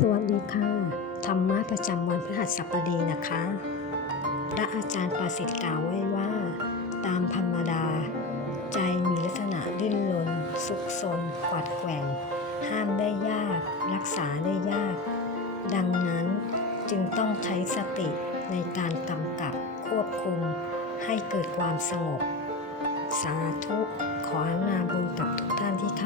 สวัสดีค่ะธรรมะประจำวันพฤหัสบดีนะคะ พระอาจารย์ประสิทธิ์กล่าวไว้ว่า ตามธรรมดา ใจมีลักษณะดิ้นรนซุกซนกวัดแกว่งห้ามได้ยากรักษาได้ยาก ดังนั้นจึงต้องใช้สติในการกำกับควบคุมให้เกิดความสงบ สาธุขออนุโมทนาบุญกับทุกท่านที่เข้า